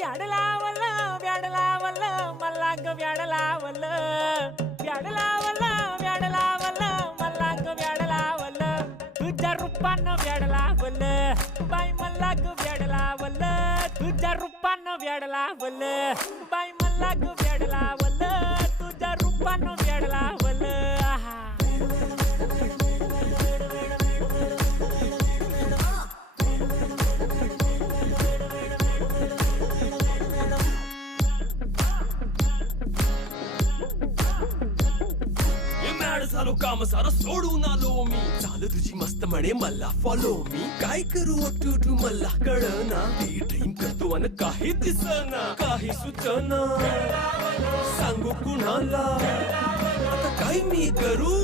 व्याड लावलं व्याड लावलं मला ग व्याड लावलं व्याड लावलं व्याड लावलं मला ग व्याड लावलं तुझ्या रूपानं व्याड लावलं बाई मला ग व्याड लावलं तुझ्या रूपानं व्याड लावलं बाई मला ग व्याड लावलं तुझ्या रूपानं व्याड लावलं आहा झालो काम सारं सोडून आलो मी चाल तुझी मस्त म्हणे मला फॉलो मी काय करू टू मला कळना ती ड्रीम करतो अन काही दिसना काही सुचना सांगू कुणाला आता काय मी करू